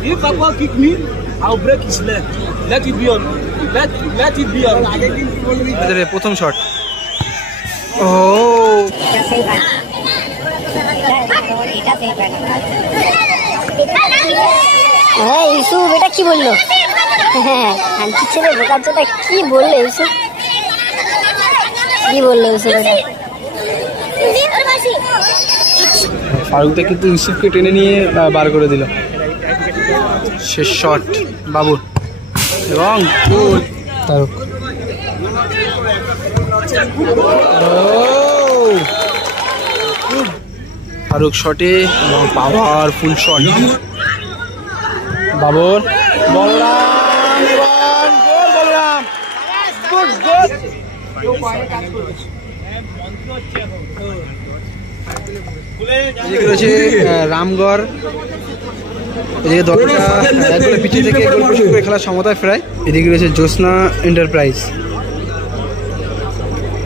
If Papa kick me, I'll break his leg. Let it be on. Let it be on. প্রথম shot. ও হ্যাঁ ইউসুফ এটা কি বললো? হ্যাঁ আন্টি ছেলে বোকাচোটা কি বললো ইউসুফ? কি বললো ইউসুফ এটা? ফারুকদা কিন্তু ইউসুফকে টেনে নিয়ে বার করে দিল। শেষ শট বাবুর এবং গোল তারক। ফারুক শটে এবং পাওয়ারফুল শট বাবর। বলরাম এবং গোল বলরাম। Good good. এদিকে রয়েছে রামগড়, এদিকে দলটা এক গোলে পিছিয়ে থেকে গোল পরিশোধ করে খেলার সমতায় ফেরায়। এদিকে রয়েছে জ্যোৎস্না এন্টারপ্রাইজ,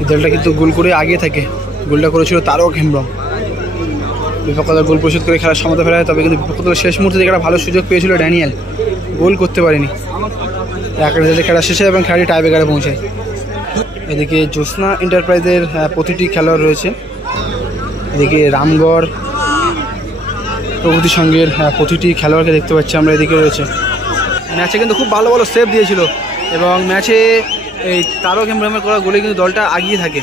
এই দলটা কিন্তু গোল করে আগে থাকে। গোলটা করেছিল তারক হেমব্রম। বিপক্ষ দল গোল পরিশোধ করে খেলার সমতা ফেরায়, তবে কিন্তু বিপক্ষ দল শেষ মুহূর্তে একটা ভালো সুযোগ পেয়েছিল ড্যানিয়েল, গোল করতে পারেনি। একাডেমিতে খেলা শেষে এবং খেলাটি টাইব্রেকারে পৌঁছায়। এদিকে জ্যোৎস্না এন্টারপ্রাইজের প্রতিটি খেলোয়াড় রয়েছে। এদিকে রামগড় প্রভৃতি সঙ্গের প্রতিটি খেলোয়াড়কে দেখতে পাচ্ছি আমরা। এদিকে রয়েছে ম্যাচে কিন্তু খুব ভালো ভালো সেভ দিয়েছিল এবং ম্যাচে এই তারক হেমব্রমের করা গোলে কিন্তু দলটা আগিয়ে থাকে।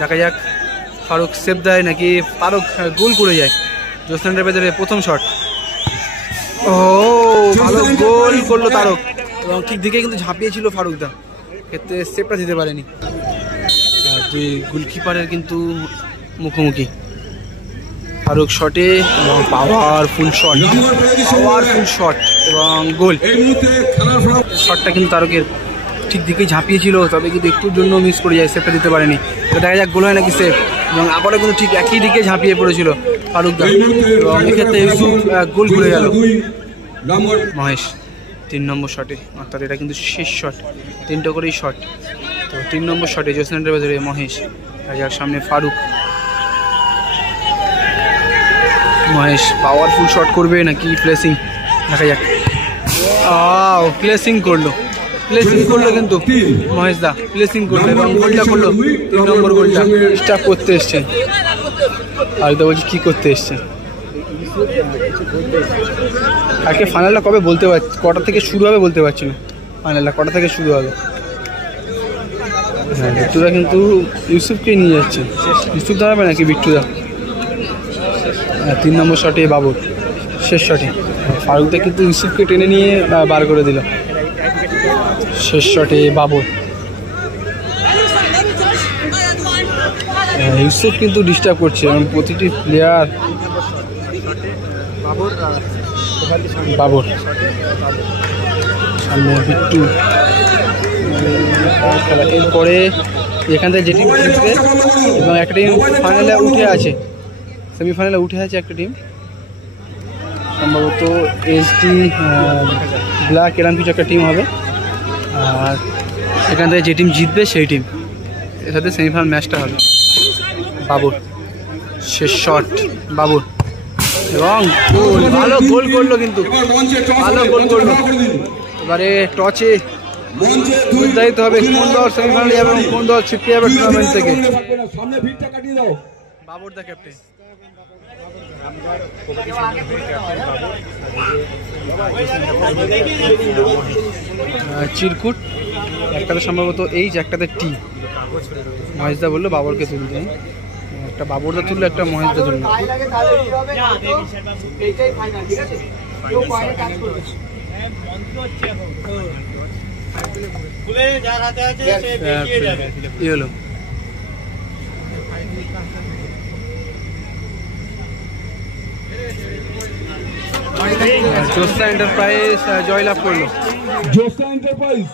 দেখা যাক ফারুক সেভ দেয় নাকি তারক গোল করে যায়। জ্যোৎস্না এন্টারপ্রাইজের প্রথম শট। ও ভালো গোল করলো তারক এবং ঠিক দিকে কিন্তু ঝাঁপিয়েছিল ফারুকদা, ক্ষেত্রে সেভটা দিতে পারেনি। দুই গোলকিপারের কিন্তু মুখোমুখি। ফারুক শটে এবং পাওয়ারফুল শট এবং গোল। শটটা কিন্তু তারকের ঠিক দিকেই ঝাঁপিয়েছিল, তবে কিন্তু একটুর জন্য মিস করে যায়, সেভটা দিতে পারেনি। দেখা যাক গোল হয় নাকি সেভ। এবং আবারও কিন্তু ঠিক একই দিকে ঝাঁপিয়ে পড়েছিল ফারুকদা এবং এক্ষেত্রে ইউসুফ গোল করে গেল। মহেশ 3 নম্বর শটে, অর্থাৎ এটা কিন্তু শেষ শট, 3টা করেই শট। তো 3 নম্বর শটে জ্যোৎস্না এন্টারপ্রাইজের মহেশ। দেখা যাক সামনে ফারুক। মহেশ পাওয়ারফুল শট করবে নাকি প্লেসিং, দেখা যাক। প্লেসিং করলো কিন্তু মহেশ দা প্লেসিং করলো এবং গোলটা করলো। 3 নম্বর গোলটা স্টাফ করতে এসছেন। আর তো বলছি কী করতে এসছেন। আজকে ফাইনালটা কবে বলতে পারছি, কটা থেকে শুরু হবে বলতে পারছি না। ফাইনালটা কটা থেকে শুরু হবে। হ্যাঁ বিট্টুদা কিন্তু ইউসুফকে নিয়ে যাচ্ছে। ইউসুফ দাঁড়াবে নাকি বিট্টুদা? 3 নম্বর শটে বাবর, শেষ শটে ফারুকদা কিন্তু ইউসুফকে টেনে নিয়ে বার করে দিল। শেষ শটে বাবর। ইউসুফ কিন্তু ডিস্টার্ব করছে এবং প্রতিটি প্লেয়ার। বাবর সামনে বিট্টু। এরপরে এখান থেকে যে টিম জিতবে এবং একটা টিম ফাইনালে উঠে আছে, সেমিফাইনালে উঠে আছে একটা টিম, সম্ভবত এসডি ব্ল্যাক, এরকম কিছু একটা টিম হবে। আর এখান থেকে যে টিম জিতবে সেই টিম, এর সাথে সেমিফাইনাল ম্যাচটা হবে। বাবর শেষ শট বাবর এবং গোল, ভালো গোল করলো কিন্তু, ভালো গোল করলো। এবারে টচে নির্ধারিত হবে কোন দল সেমিফাইনালে যাবে এবং কোন দল ছিটকে যাবে টুর্নামেন্ট থেকে। বাবর দা ক্যাপ্টেন। চিরকুট একটাতে সম্ভবত এইচ, একটাতে টি। মহেশদা বললো বাবরকে তুলতে, একটা বাবরদা তুললো, একটা মহেশদা তুললো। জ্যোৎস্না এন্টারপ্রাইজ জয়লাভ করলো। জ্যোৎস্না এন্টারপ্রাইজ